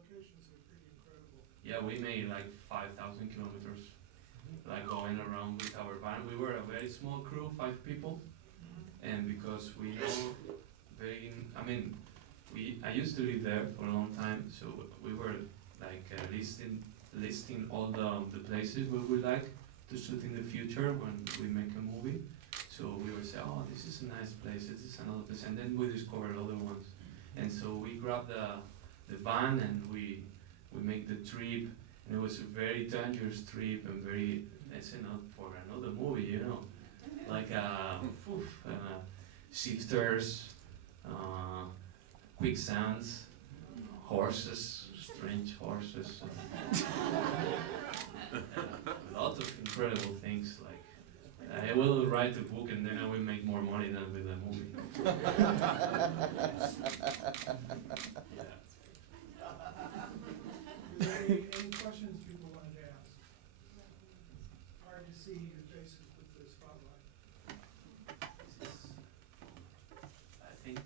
locations are pretty incredible. Yeah, we made like 5,000 kilometers, like going around with our van. We were a very small crew, 5 people, and because we know I used to live there for a long time, so we were like listing all the places we would like to shoot in the future when we make a movie. So we would say, oh, this is a nice place, this is another place, and then we discovered other ones. And so we grabbed the van and we make the trip, and it was a very dangerous trip and very, let's say, not for another movie, you know, like shifters, quicksands, horses, strange horses, a lot of incredible things. Like I will write a book and then I will make more money than with a movie. Yeah. Is there any questions people wanted to ask? Hard to see your faces with the spotlight. I think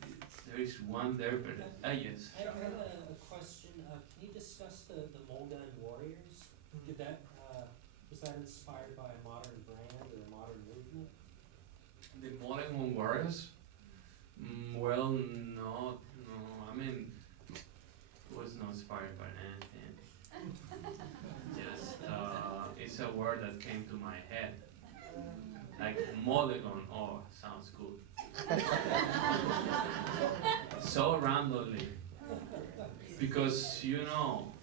there is one there, but yes. I have a question. Can you discuss the Moldan Warriors? Did that was that inspired by a modern brand or a modern movement? The Modern Warriors? Well, no. I mean, it was not inspired by anything. Just, it's a word that came to my head. Like Mulligan, oh, sounds good. So randomly. Because, you know,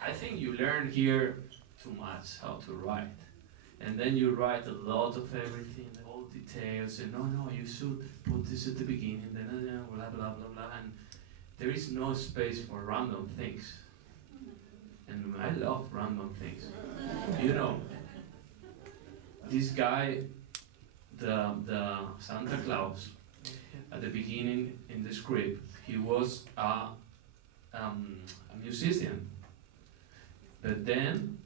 I think you learn here too much how to write. And then you write a lot of everything, all details, and no, you should put this at the beginning, then blah, blah, blah, blah, and there is no space for random things. And I love random things. You know, this guy, the Santa Claus, at the beginning in the script, he was a musician. But then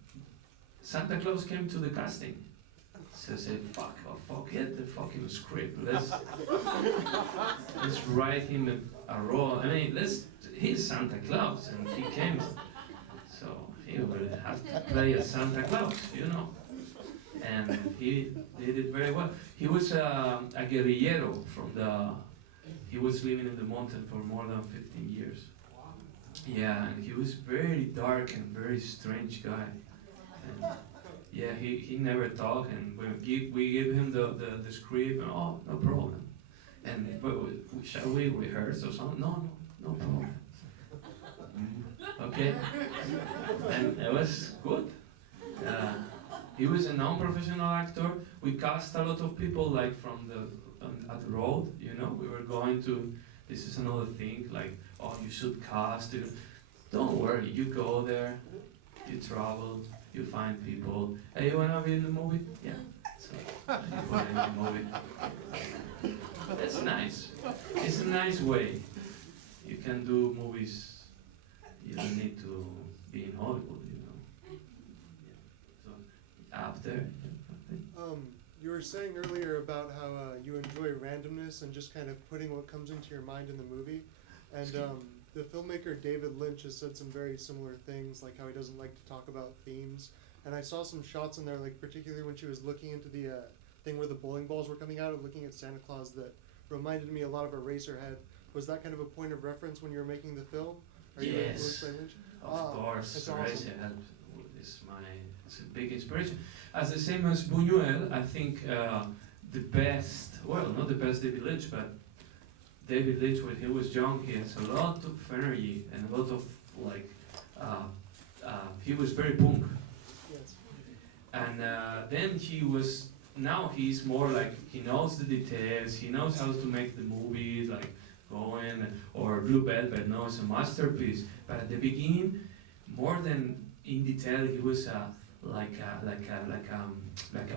Santa Claus came to the casting. So I said, forget the fucking script. Let's write him a role. I mean, he's Santa Claus, and he came. So he will have to play as Santa Claus, you know. And he did it very well. He was a guerrillero he was living in the mountain for more than 15 years. Yeah, and he was very dark and very strange guy. And yeah, he never talked, and we give him the script, and oh, no problem. And shall we rehearse or something? No problem. Okay, and it was good. He was a non-professional actor. We cast a lot of people, like from at the road. You know, we were going to. This is another thing. Like, oh, you should cast. Don't worry, you go there, you travel, you find people. Hey, you wanna be in the movie? Yeah. So you put in the movie. That's nice. It's a nice way. You can do movies. You don't need to be in Hollywood, you know. Yeah. So up there. You were saying earlier about how you enjoy randomness and just kind of putting what comes into your mind in the movie. And the filmmaker David Lynch has said some very similar things, like how he doesn't like to talk about themes. And I saw some shots in there, like particularly when she was looking into the thing where the bowling balls were coming out, of looking at Santa Claus, that reminded me a lot of Eraserhead. Was that kind of a point of reference when you were making the film? Are you influenced by Lynch? Of course, Eraserhead. Awesome. It's a big inspiration. As the same as Buñuel, I think the best, well, not the best David Lynch, but David Lynch, when he was young, he has a lot of energy and a lot of, like, he was very punk. Yes. And then now he's more like, he knows the details, he knows how to make the movies, like, or Blue Velvet, no, it's a masterpiece. But at the beginning, more than in detail, he was like a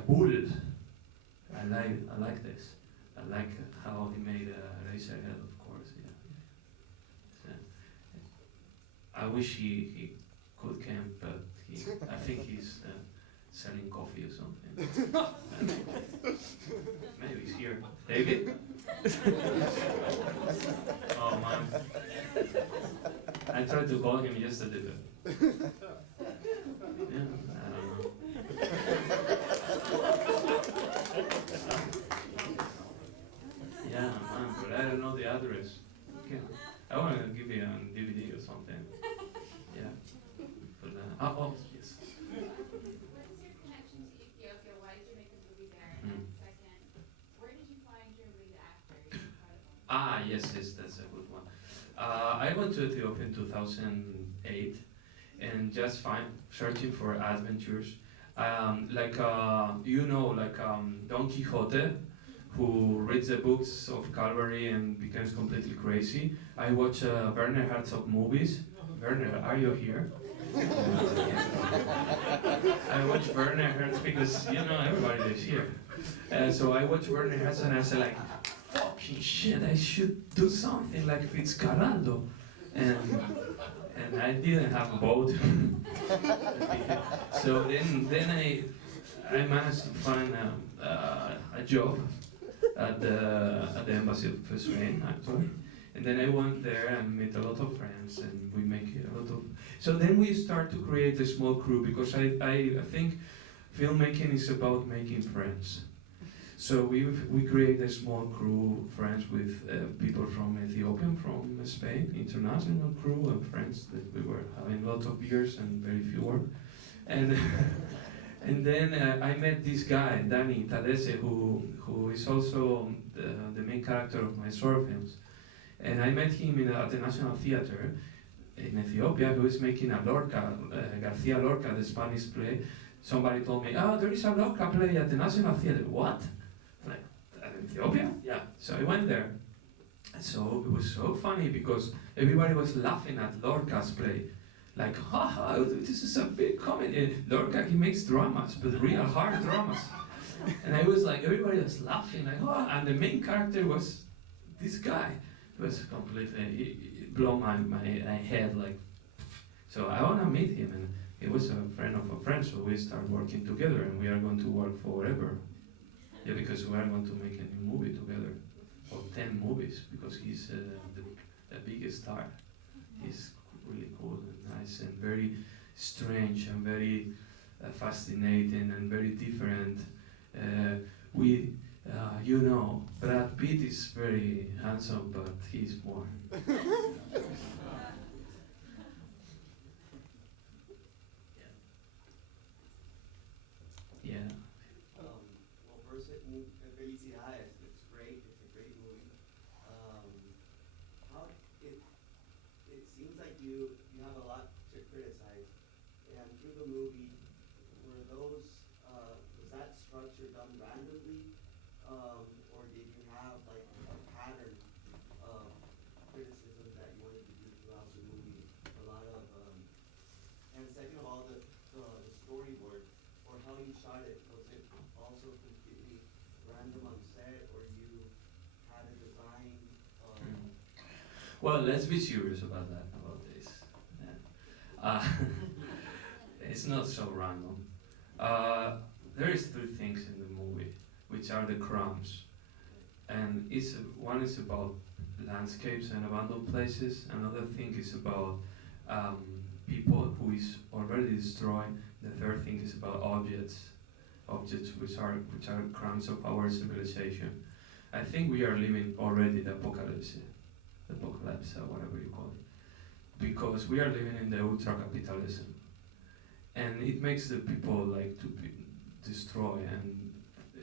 bull. I like this. I like how he made Resayre, of course. Yeah. So, I wish he could camp, but I think he's selling coffee or something. Maybe he's here. David? Oh man. I tried to call him yesterday, but yeah, I don't know. Yeah, man, but I don't know the address. Okay. I want to give you a DVD or something. Yeah. But, oh, yes. What is your connection to Ethiopia? Why did you make a movie there? And then second, where did you find your lead actor? You're incredible. Yes, that's a good one. I went to Ethiopia in 2008 and just searching for adventures. Like Don Quixote, who reads the books of Calvary and becomes completely crazy. I watch Werner Herzog movies. Werner, are you here? I watch Werner Herzog because, everybody is here. So I watch Werner Herzog and I say like, fucking shit, I should do something like Fitzcarraldo. And I didn't have a boat. So then I managed to find a job at the embassy of Spain, actually. And then I went there and met a lot of friends, and we make a lot of. So then we start to create a small crew, because I think filmmaking is about making friends. So we create a small crew, friends with people from Ethiopia, from Spain, international crew, and friends that we were having a lot of beers and very few work. And and then I met this guy, Danny Tadese, who is also the main character of my short films. And I met him at the National Theatre in Ethiopia, who is making a Garcia Lorca, the Spanish play. Somebody told me, there is a Lorca play at the National Theatre. What? Like, Ethiopia? Yeah. So I went there. So it was so funny because everybody was laughing at Lorca's play. Like, haha, this is a big comedy. Lorca, he makes dramas, but real hard dramas. And I was like, everybody was laughing, like, oh, and the main character was this guy. It was completely, it blew my head, like, so I want to meet him, and he was a friend of a friend, so we start working together, and we are going to work forever. Yeah, because we are going to make a new movie together, or 10 movies, because he's the biggest star. He's really cool and nice and very strange and very fascinating and very different. Brad Pitt is very handsome, but he's more. Yeah. Well, first, felicidades. It's great. It's a great movie. It seems like you have a lot to criticize, and through the movie, was that structure done randomly, or did you have like a pattern of criticism that you wanted to do throughout the movie? A lot of, and second of all, the storyboard or how you shot it, was it also completely random on set, or you had a design? Well, let's be serious about this. Yeah. It's not so random. There is 3 things in the movie, which are the crumbs, and one is about landscapes and abandoned places. Another thing is about people who is already destroyed. The third thing is about objects which are crumbs of our civilization. I think we are living already the apocalypse, or whatever you call it, because we are living in the ultra-capitalism, and it makes the people like to be destroyed, and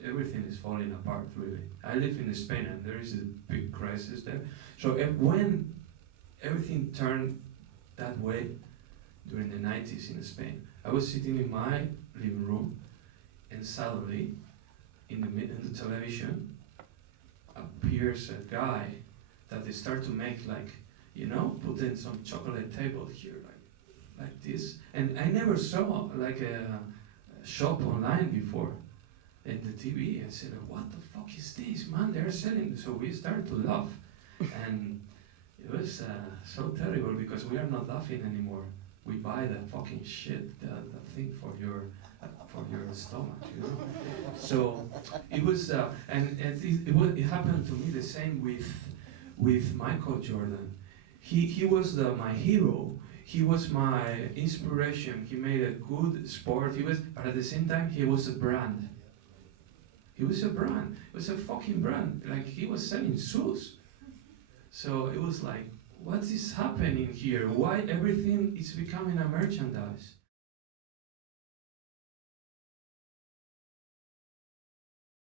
everything is falling apart, really. I live in Spain, and there is a big crisis there. So when everything turned that way during the 90s in Spain, I was sitting in my living room, and suddenly, in the television, appears a guy that they start to make put in some chocolate table here, like this. And I never saw like a shop online before in the TV. I said, what the fuck is this, man? They're selling. So we started to laugh, and it was so terrible because we are not laughing anymore. We buy the fucking shit, the thing for your stomach, So it was, it happened to me the same with Michael Jordan. he was my hero. He was my inspiration. He made a good sport. But at the same time, he was a brand. He was a brand. It was a fucking brand. Like, he was selling shoes. So it was like, what is happening here? Why everything is becoming a merchandise?